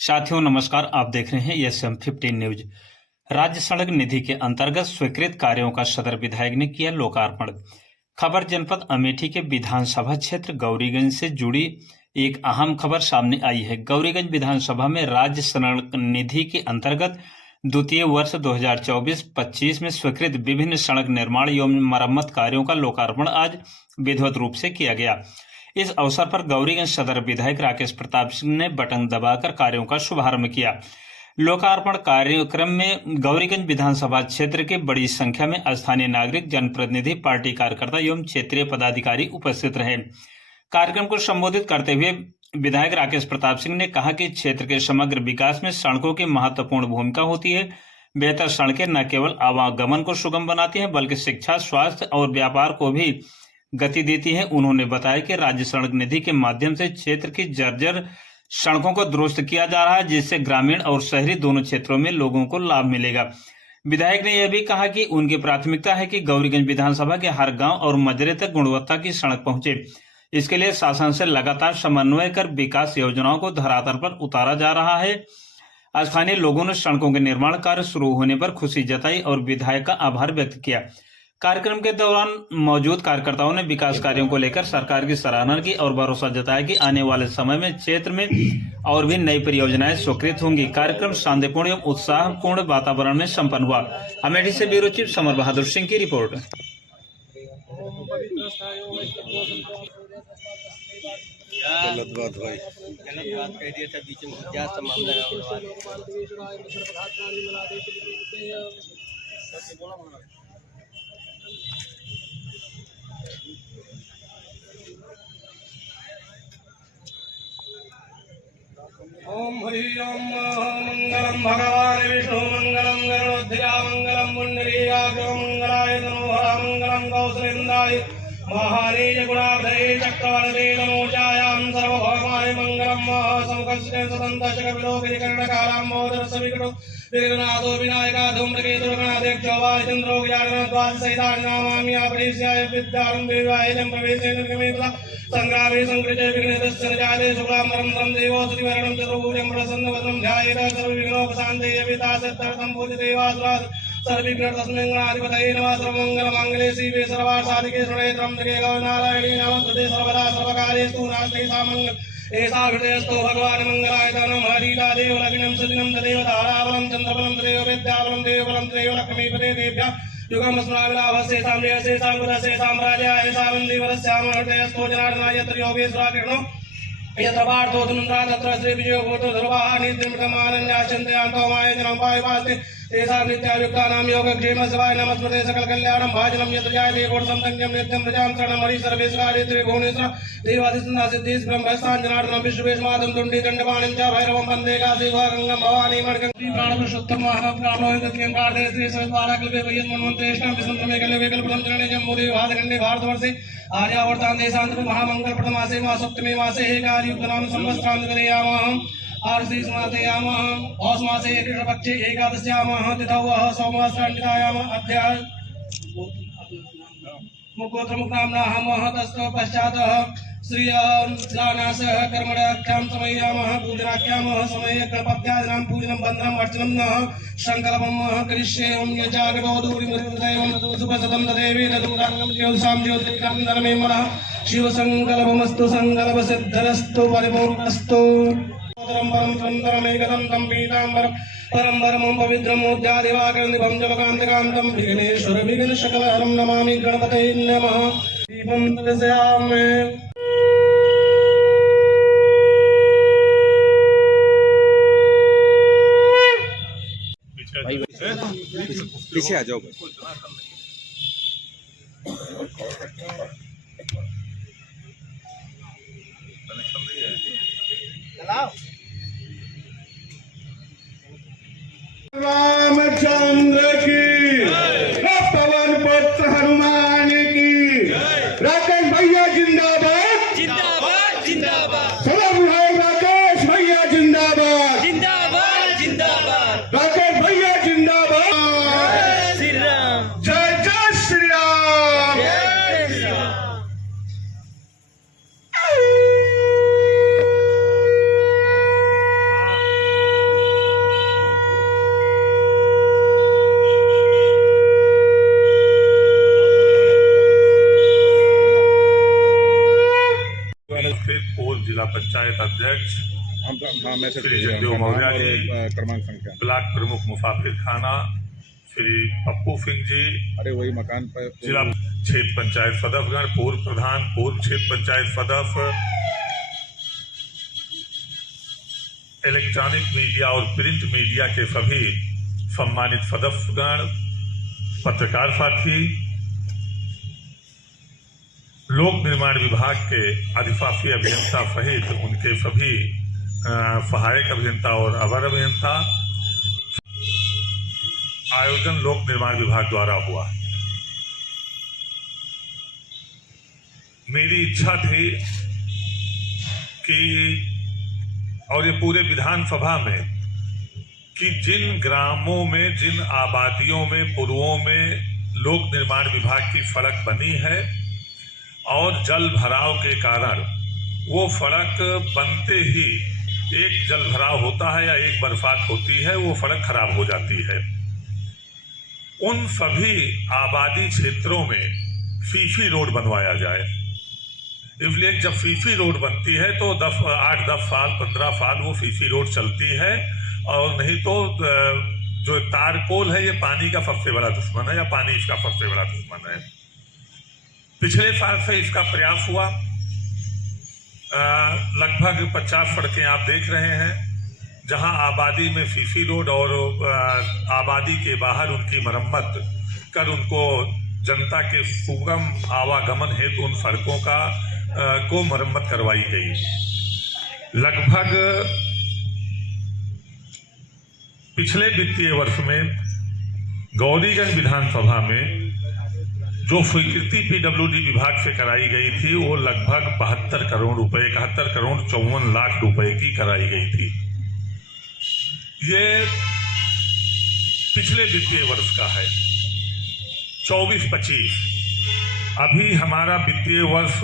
साथियों नमस्कार, आप देख रहे हैं SM15 न्यूज। राज्य सड़क निधि के अंतर्गत स्वीकृत कार्यों का सदर विधायक ने किया लोकार्पण। खबर जनपद अमेठी के विधानसभा क्षेत्र गौरीगंज से जुड़ी एक अहम खबर सामने आई है। गौरीगंज विधानसभा में राज्य सड़क निधि के अंतर्गत द्वितीय वर्ष 2024-25 में स्वीकृत विभिन्न सड़क निर्माण एवं मरम्मत कार्यों का लोकार्पण आज विधिवत रूप से किया गया। इस अवसर पर गौरीगंज सदर विधायक राकेश प्रताप सिंह ने बटन दबाकर कार्यों का शुभारंभ किया। लोकार्पण कार्यक्रम में गौरीगंज विधानसभा क्षेत्र के बड़ी संख्या में स्थानीय नागरिक, जनप्रतिनिधि, पार्टी कार्यकर्ता एवं क्षेत्रीय पदाधिकारी उपस्थित रहे। कार्यक्रम को संबोधित करते हुए विधायक राकेश प्रताप सिंह ने कहा कि क्षेत्र के समग्र विकास में सड़कों की महत्वपूर्ण भूमिका होती है। बेहतर सड़कें न केवल आवागमन को सुगम बनाती हैं बल्कि शिक्षा, स्वास्थ्य और व्यापार को भी गति देती है। उन्होंने बताया कि राज्य सड़क निधि के माध्यम से क्षेत्र की जर्जर सड़कों को दुरुस्त किया जा रहा है, जिससे ग्रामीण और शहरी दोनों क्षेत्रों में लोगों को लाभ मिलेगा। विधायक ने यह भी कहा कि उनकी प्राथमिकता है कि गौरीगंज विधानसभा के हर गांव और मजरे तक गुणवत्ता की सड़क पहुंचे। इसके लिए शासन से लगातार समन्वय कर विकास योजनाओं को धरातल पर उतारा जा रहा है। स्थानीय लोगों ने सड़कों के निर्माण कार्य शुरू होने पर खुशी जताई और विधायक का आभार व्यक्त किया। कार्यक्रम के दौरान मौजूद कार्यकर्ताओं ने विकास कार्यों को लेकर सरकार की सराहना की और भरोसा जताया कि आने वाले समय में क्षेत्र में और भी नई परियोजनाएं स्वीकृत होंगी। कार्यक्रम शांतिपूर्ण एवं उत्साहपूर्ण वातावरण में संपन्न हुआ। अमेठी से bureau chief summer Bahadur Singh की रिपोर्ट। गलत बात भाई, गलत बात कह दिया था बीच में, क्या मामला है? ओम हरि ओम मंगलम भगवान विष्णु मंगलम गरुड़ध्वजा मंगलम पुंडरीकाक्षो मंगलाय तनोहरा मंगलम कौसलेन्द्राय महानीय गुणाधरे चक्रवर्ते नमोजायां सर्वभौमाय मंगलम समकस्य सदंतशक विलोकनिकरणकालाम्बोदर सविकटो विघ्ननाथो विनायका धूम्रकेतुर्गणाध्यक्षो वायुचन्द्रो ज्ञानद्वाद सहितानामामि आपरेस्याय विद्यारं देवाय जं प्रवेशे निर्गमेतला संग्रामे संकृते विघ्नेतस्य निजाते शुक्लाम्बरं तं देवो सुतिवर्णं चतुर्भुजं प्रसन्नवदनं ध्यायेत सर्वविघ्नोपशान्तये वितासत्तरतं पूजितेवासुरात् सर्वविघ्न तस्मै गणाधिपतये नमः। सर्वमङ्गलमाङ्गल्ये शिवे सर्वार्थसाधिके शरण्ये त्र्यम्बके गौरी नारायणी नमोस्तुते सर्वदा सर्वकार्येषु नास्ते सामङ्गलम् एषा हृदयस्थो भगवान् मंगलाय तनं हरिता देव लग्नं सदिनं तदेव ताराबलं चन्द्रबलं तदेव विद्याबलं देवबलं तदेव लक्ष्मीपते देभ्यः युगम स्मरामिलाभस्येषां जयस्येषां कुलस्येषां राजायेषां वन्दीवरस्याम हृदयस्थो जनार्दनाय यत्र योगेश्वरा कृष्णो यत्र पार्थो धनुन्द्रा तत्र श्रीविजयो भूतो ध्रुवः नित्यमृतमानन्याश्चन्द्रयान्तो मायजनं पायवास्ते तेषां नित्यायुक्तानां योगक्षेमस्वाय नमस्कृते सकलकल्याणं भाजनं यत्र जायते कोटसंतङ्क्यं नित्यं प्रजां शरणं हरिसर्वेश्वरादित्रे भुवनेश्वर देवादिसन्नासिद्धीस् ब्रह्मस्थान् जनार्दनं विश्वेशमादं तुण्डीदण्डपाणिं च भैरवं वन्दे काशीवागङ्गं भवानी मणिगं प्राणपुरुषोत्तमः प्राणो हितज्ञं प्रार्थये श्री सविद्वारा कल्पे वयन्मन्वन्तेष्टां विसन्तमे कल्युगे कल्पनं जनने जम्बूदे भातखण्डे भारतवर्षे आर्यावर्तां देशान्तरे महामङ्गलप्रदमासे मासोत्तमे मासे हे कालयुक्तनाम संवत्सरान्तकलयामः आर्षीष मासयामः औष मासे कृष्णपक्षे एकादश्यामः तिथौ सोमवासरान्वितायामः अध्याय मुखोत्रमुक्नाम्नाहमः तस्य पश्चातः श्रियस्नानासः कर्मणाख्यां समयामः पूजनाख्यामः समये कल्पत्यादिनां पूजनं बन्धनम् अर्चनं नः सङ्कल्पं करिष्येऽहं यजागतो दूरिमृतदैवं सुखसदं तदेवी तदूराङ्गं ज्योतिषां ज्योतिर्गं धर्मे मनः शिवसङ्कल्पमस्तु सङ्कल्पसिद्धिरस्तु परिपूर्णस्तु परम सुंदरमेकदं तं पीताम्बरं परम परमं पवित्रमोद्यादिवाकरनिभं जलकान्तकान्तं विघ्नेश्वर विघ्नशकलहरं नमामि गणपतये नमः। दीपं दर्शयामि। पीछे आ जाओ। रामचंद्र की, पवन पुत्र हनुमान की, राकेश भैया जिंदाबाद जिंदाबाद जिंदाबाद, सदर विधायक राकेश भैया जिंदाबाद जिंदाबाद जिंदाबाद, राकेश भैया जिंदाबाद। श्री राम, जय जय श्री राम। जय श्री राम। पंचायत अध्यक्ष श्री जगदेव मौर्य जी, क्रमांक संख्या ब्लॉक प्रमुख मुसाफिर खाना श्री पप्पू सिंह जी, वही मकान पर जिला क्षेत्र पंचायत सदस्यगण, पूर्व प्रधान, पूर्व क्षेत्र पंचायत सदस्य, इलेक्ट्रॉनिक मीडिया और प्रिंट मीडिया के सभी सम्मानित सदस्यगण, पत्रकार साथी, लोक निर्माण विभाग के अधिशासी अभियंता सहित उनके सभी सहायक अभियंता और अवर अभियंता। आयोजन लोक निर्माण विभाग द्वारा हुआ। मेरी इच्छा थी कि और ये पूरे विधानसभा में कि जिन ग्रामों में, जिन आबादियों में, पुरवों में लोक निर्माण विभाग की सड़क बनी है और जल भराव के कारण वो सड़क बनते ही एक जल भराव होता है या एक बरसात होती है, वो सड़क खराब हो जाती है। उन सभी आबादी क्षेत्रों में सीसी रोड बनवाया जाए। इसलिए जब सीसी रोड बनती है तो 8-10 साल 15 साल वो सीसी रोड चलती है, और नहीं तो जो तारकोल है ये पानी का सबसे बड़ा दुश्मन है, या पानी इसका सबसे बड़ा दुश्मन है। पिछले साल से इसका प्रयास हुआ। लगभग 50 सड़कें आप देख रहे हैं जहां आबादी में सीसी रोड और आबादी के बाहर उनकी मरम्मत कर उनको जनता के सुगम आवागमन हेतु उन सड़कों को मरम्मत करवाई गई। लगभग पिछले वित्तीय वर्ष में गौरीगंज विधानसभा में जो स्वीकृति पीडब्ल्यूडी विभाग से कराई गई थी वो लगभग 72 करोड़ रुपए, 71 करोड़ 54 लाख रुपए की कराई गई थी। ये पिछले वित्तीय वर्ष का है 24-25। अभी हमारा वित्तीय वर्ष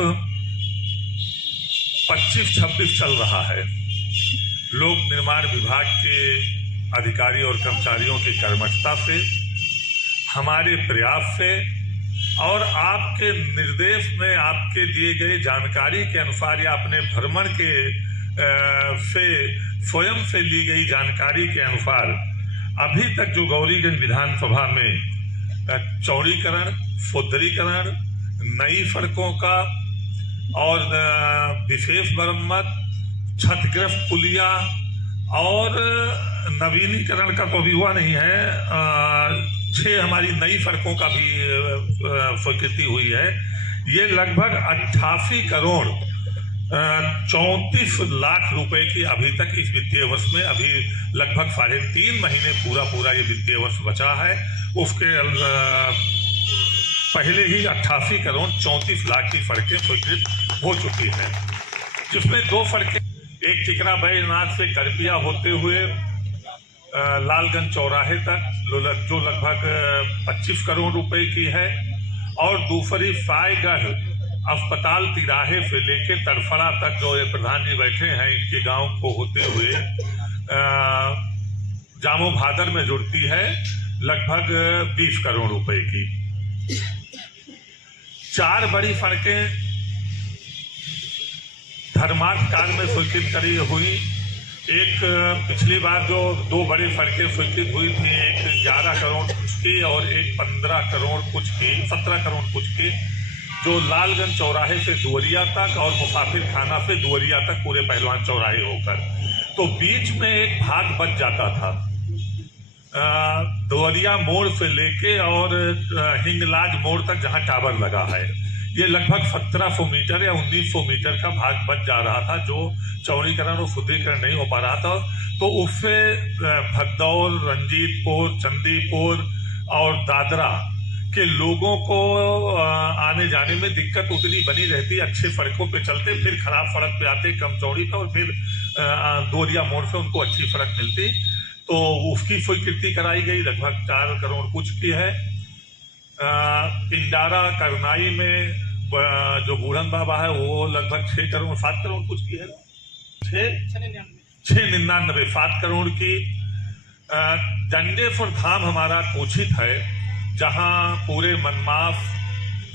25-26 चल रहा है। लोक निर्माण विभाग के अधिकारी और कर्मचारियों की कर्मठता से, हमारे प्रयास से और आपके निर्देश में आपके दिए गए जानकारी के अनुसार या अपने भ्रमण के से स्वयं से ली गई जानकारी के अनुसार अभी तक जो गौरीगंज विधानसभा में चौड़ीकरण, सुदृढ़ीकरण, नई सड़कों का और विशेष मरम्मत, क्षतिग्रस्त पुलिया और नवीनीकरण का तो अभी हुआ नहीं है, 6 हमारी नई सड़कों का भी स्वीकृति हुई है। ये लगभग 88 करोड़ 34 लाख रुपए की अभी तक इस वित्तीय वर्ष में, अभी लगभग 3.5 महीने पूरा ये वित्तीय वर्ष बचा है, उसके पहले ही 88 करोड़ 34 लाख की सड़कें स्वीकृत हो चुकी हैं, जिसमें 2 सड़कें, एक टिकरा बैजनाथ से करपिया होते हुए लालगंज चौराहे तक जो लगभग 25 करोड़ रुपए की है, और दूसरी सायगढ़ अस्पताल तिराहे से लेके तड़फड़ा तक जो ये प्रधान जी बैठे हैं इनके गांव को होते हुए जामो भादर में जुड़ती है, लगभग 20 करोड़ रुपए की। 4 बड़ी सड़कें धर्मार्थ काल में स्वीकृत करी हुई। एक पिछली बार जो 2 बड़ी सड़कें स्वीकृत हुई थी, एक 11 करोड़ कुछ की और एक 15 करोड़ कुछ की, 17 करोड़ कुछ की, जो लालगंज चौराहे से दुवरिया तक और मुसाफिर खाना से दुवरिया तक पूरे पहलवान चौराहे होकर, तो बीच में एक भाग बच जाता था दुवरिया मोड़ से लेके और हिंगलाज मोड़ तक जहां टावर लगा है। ये लगभग 1700 मीटर या 1900 मीटर का भाग बच जा रहा था, जो चौड़ीकरण और सुदृढ़ीकरण नहीं हो पा रहा था। तो उससे भगदौर, रंजीतपुर, चंदीपुर और दादरा के लोगों को आने जाने में दिक्कत उतनी बनी रहती, अच्छे सड़कों पे चलते, फिर खराब सड़क पे आते कम चौड़ी पे, और फिर दोरिया मोड़ से उनको अच्छी सड़क मिलती। तो उसकी स्वीकृति कराई गई, लगभग 4 करोड़ कुछ की है। पिंडारा करनाई में जो बूढ़न बाबा है वो लगभग 6 करोड़ 7 करोड़ कुछ की है, 699 7 करोड़ की। दंडेश्वर धाम हमारा कोचित है, जहां पूरे मनमास,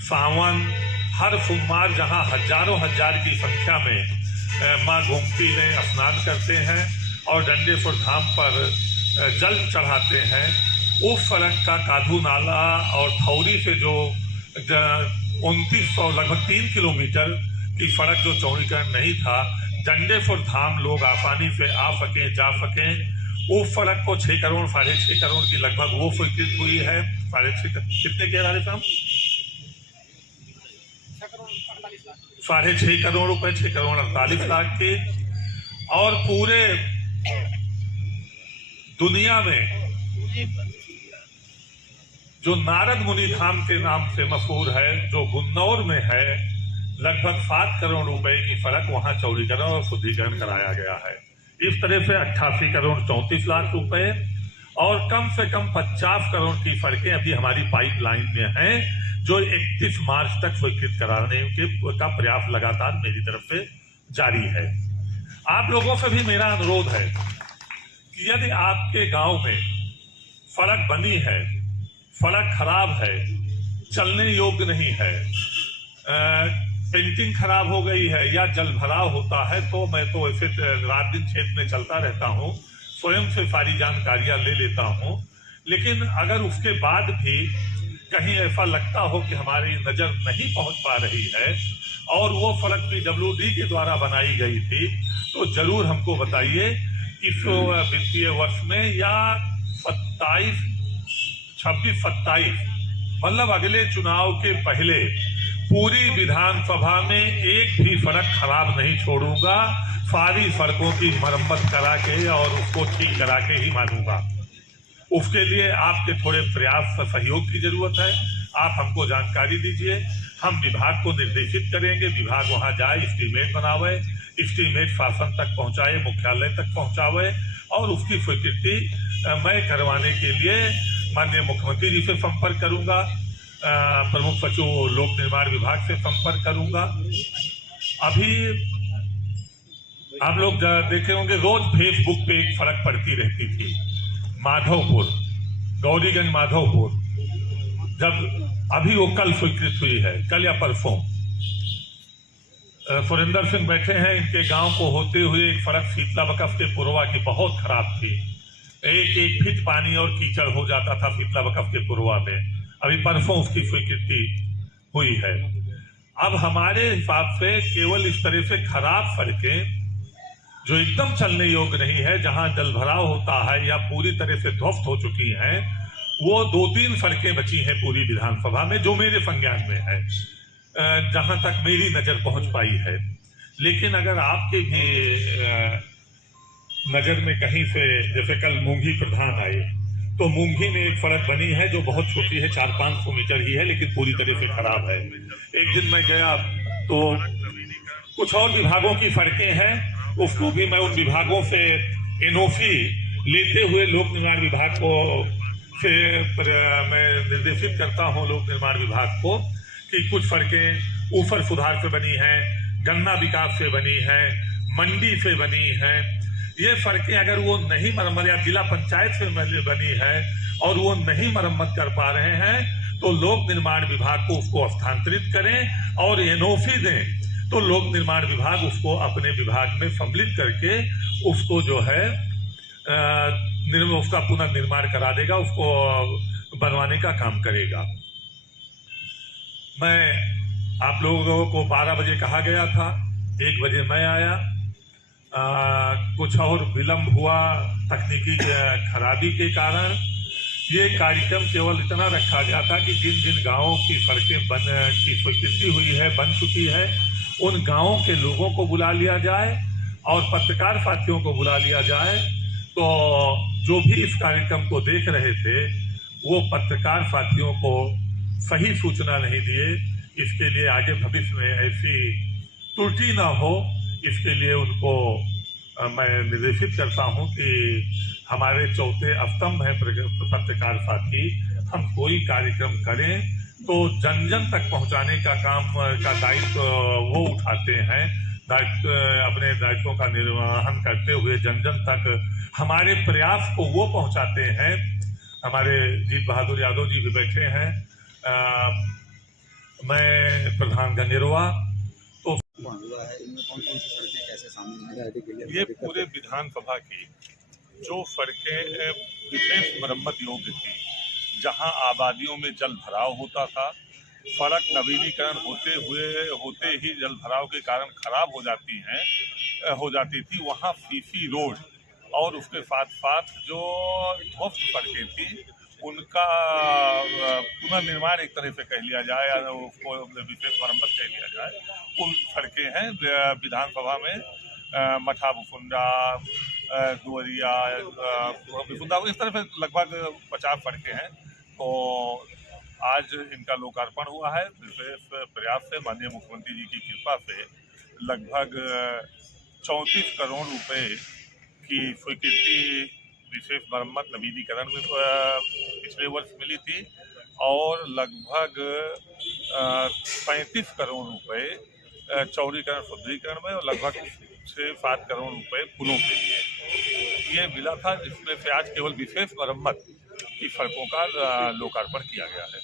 सावन, हर सोमवार जहां हजारों हजार की संख्या में माँ गोमती में स्नान करते हैं और डंडेश्वर धाम पर जल चढ़ाते हैं। उस सड़क का काधू नाला और थौरी से जो 2900 लगभग 3 किलोमीटर की सड़क जो चौड़ीकरण नहीं था, डंडेश्वर धाम लोग आसानी से आ सकें, जा सकें, उस सड़क को 6 करोड़ 6.5 करोड़ की लगभग वो स्वीकृत हुई है। 6.5 कितने कह रहे थे हम? 6.5 करोड़ रुपए, 6 करोड़ 48 लाख के। और पूरे दुनिया में जो नारद मुनि धाम के नाम से मशहूर है, जो गुन्नौर में है, लगभग 7 करोड़ रुपए की सड़क वहां चौड़ीकरण और शुद्धिकरण कराया गया है। इस तरह से 88 करोड़ 34 लाख रुपए और कम से कम 50 करोड़ की सड़कें अभी हमारी पाइपलाइन में हैं, जो 31 मार्च तक स्वीकृत कराने का प्रयास लगातार मेरी तरफ से जारी है। आप लोगों से भी मेरा अनुरोध है कि यदि आपके गांव में सड़क बनी है, सड़क खराब है, चलने योग्य नहीं है, पेंटिंग खराब हो गई है या जल भराव होता है, तो मैं तो ऐसे रात दिन क्षेत्र में चलता रहता हूँ, स्वयं से सारी जानकारियां ले लेता हूँ। लेकिन अगर उसके बाद भी कहीं ऐसा लगता हो कि हमारी नज़र नहीं पहुँच पा रही है और वो सड़क PWD के द्वारा बनाई गई थी, तो जरूर हमको बताइए। इस वित्तीय वर्ष में या 26-27 मतलब अगले चुनाव के पहले पूरी विधानसभा में एक भी सड़क खराब नहीं छोड़ूंगा। सारी सड़कों की मरम्मत करा के और उसको ठीक करा के ही मानूंगा। उसके लिए आपके थोड़े प्रयास सहयोग की जरूरत है। आप हमको जानकारी दीजिए, हम विभाग को निर्देशित करेंगे, विभाग वहां जाए, एस्टीमेट बनावे, एस्टीमेट शासन तक पहुंचाए, मुख्यालय तक पहुंचावे और उसकी स्वीकृति मैं करवाने के लिए माननीय मुख्यमंत्री जी से संपर्क करूंगा, प्रमुख सचिव लोक निर्माण विभाग से संपर्क करूंगा। अभी आप लोग देखे होंगे, रोज फेसबुक पे एक सड़क पड़ती रहती थी, माधवपुर, गौरीगंज माधवपुर, जब अभी वो कल स्वीकृत हुई है, कल या परसों। सुरेंद्र सिंह बैठे हैं, इनके गांव को होते हुए एक सड़क शीतला बकफ के पुरवा की बहुत खराब थी, 1 फीट पानी और कीचड़ हो जाता था शीतला बकफ के पुरवा में। अभी परसों उसकी स्वीकृति हुई है। अब हमारे हिसाब से केवल इस तरह से खराब सड़कें जो एकदम चलने योग्य नहीं है, जहां जल भराव होता है या पूरी तरह से ध्वस्त हो चुकी हैं, वो 2-3 सड़कें बची हैं पूरी विधानसभा में, जो मेरे संज्ञान में है, जहां तक मेरी नजर पहुंच पाई है। लेकिन अगर आपके भी नजर में कहीं से, जैसे कल मूंगी प्रधान आए, तो मूंगी में एक सड़क बनी है जो बहुत छोटी है, 400-500 मीटर ही है, लेकिन पूरी तरह से खराब है। एक दिन मैं गया तो कुछ और विभागों की सड़कें हैं, उसको भी मैं उन विभागों से NOC लेते हुए लोक निर्माण विभाग को से मैं निर्देशित करता हूं लोक निर्माण विभाग को कि कुछ सड़कें ऊपर सुधार से बनी हैं, गन्ना विकास से बनी हैं, मंडी से बनी हैं। ये सड़कें अगर वो नहीं मरम्मत, या जिला पंचायत से बनी है और वो नहीं मरम्मत कर पा रहे हैं, तो लोक निर्माण विभाग को उसको हस्तांतरित करें और NOC दें, तो लोक निर्माण विभाग उसको अपने विभाग में सम्मिलित करके उसको जो है उसका पुनर्निर्माण करा देगा, उसको बनवाने का काम करेगा। मैं आप लोगों को 12 बजे कहा गया था, 1 बजे मैं आया, कुछ और विलंब हुआ तकनीकी खराबी के कारण। ये कार्यक्रम केवल इतना रखा गया था कि जिन जिन गांवों की सड़कें की स्वीकृति हुई है, बन चुकी है, उन गांवों के लोगों को बुला लिया जाए और पत्रकार साथियों को बुला लिया जाए। तो जो भी इस कार्यक्रम को देख रहे थे, वो पत्रकार साथियों को सही सूचना नहीं दिए। इसके लिए आगे भविष्य में ऐसी त्रुटि ना हो, इसके लिए उनको मैं निर्देशित करता हूं कि हमारे चौथे स्तंभ हैं पत्रकार साथी, हम कोई कार्यक्रम करें तो जन जन तक पहुंचाने का काम का दायित्व वो उठाते हैं, अपने दायित्वों का निर्वहन करते हुए जन जन तक हमारे प्रयास को वो पहुंचाते हैं। हमारे जीत बहादुर यादव जी भी बैठे हैं, मैं प्रधान गंगेरवा, तो वहाँ हुआ है, इनमें कौन कौन सी सड़कें कैसे शामिल हैं? ये पूरे विधानसभा की जो सड़कें विशेष मरम्मत योग्य थी, जहां आबादियों में जल भराव होता था, सड़क नवीनीकरण होते ही जल भराव के कारण खराब हो जाती थी, वहां सीसी रोड और उसके साथ साथ जो ध्वस्त सड़कें थी उनका पुनर्निर्माण एक तरह से कह लिया जाए या उसको विशेष मरम्मत कह लिया जाए, उन सड़कें हैं विधानसभा में मठा बुफुंडा, दुवरिया, बुफुंडा, इस तरह से लगभग 50 सड़कें हैं। तो आज इनका लोकार्पण हुआ है। विशेष प्रयास से माननीय मुख्यमंत्री जी की कृपा से लगभग 34 करोड़ रुपए की स्वीकृति विशेष मरम्मत नवीनीकरण में पिछले वर्ष मिली थी और लगभग 35 करोड़ रुपए चौड़ीकरण सुदृढ़ीकरण में और लगभग 6-7 करोड़ रुपए पुलों के लिए ये मिला था, जिसमें से आज केवल विशेष मरम्मत की सड़कों का लोकार्पण किया गया है।